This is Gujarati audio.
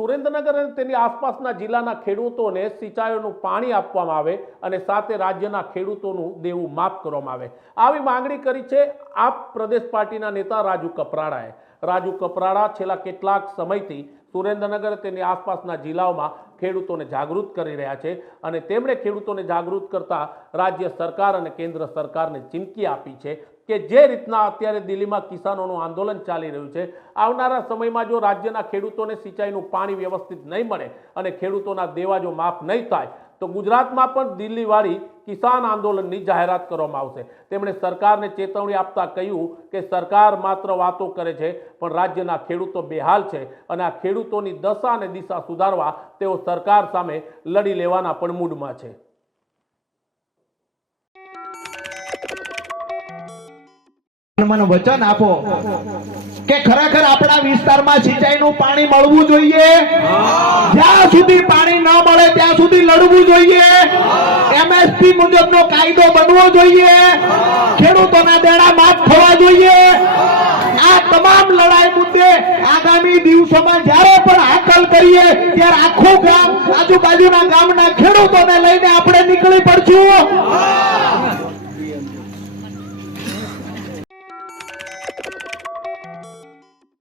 સુરેન્દ્રનગર અને તેની આસપાસના જિલ્લાના ખેડૂતોને સિંચાઈનું પાણી આપવામાં આવે અને સાથે રાજ્યના ખેડૂતોનું દેવું માફ કરવામાં આવે. આવી માંગણી કરી છે આપ પ્રદેશ પાર્ટીના નેતા રાજુ કપરાડાએ. રાજુ કપરાડા છેલ્લા કેટલાક સમયથી સુરેન્દ્રનગર તેની આસપાસના જિલ્લાઓમાં ખેડૂતોને જાગૃત કરી રહ્યા છે અને તેમણે ખેડૂતોને જાગૃત કરતા રાજ્ય સરકાર અને કેન્દ્ર સરકારને ચીમકી આપી છે. કે જે રીતના અત્યારે દિલ્હીમાં કિસાનોનું આંદોલન ચાલી રહ્યું છે, આવનારા સમયમાં જો રાજ્યના ખેડૂતોને સિંચાઈનું પાણી વ્યવસ્થિત નહીં મળે અને ખેડૂતોના દેવા જો માફ નહીં થાય, તો ગુજરાતમાં પણ દિલ્હીવાળી કિસાન આંદોલનની જાહેરાત કરવામાં આવશે. તેમણે સરકારને ચેતવણી આપતા કહ્યું કે સરકાર માત્ર વાતો કરે છે, પણ રાજ્યના ખેડૂતો બેહાલ છે અને આ ખેડૂતોની દશા અને દિશા સુધારવા તેઓ સરકાર સામે લડી લેવાના પણ મૂડમાં છે. મને વચન આપો. કે ખરેખર આપણા વિસ્તારમાં સિંચાઈનું પાણી મળવું જોઈએ? જ્યાં સુધી પાણી ન મળે, ત્યાં સુધી લડવું જોઈએ? એમએસપી મુજબનો કાયદો બનવો જોઈએ? ખેડૂતોના દેણા માફ થવા જોઈએ? આ તમામ લડાઈ મુદ્દે આગામી દિવસોમાં જ્યારે પણ હાકલ કરીએ, ત્યારે આખું ગામ આજુબાજુના ગામના ખેડૂતોને લઈને આપણે નીકળી પડશું.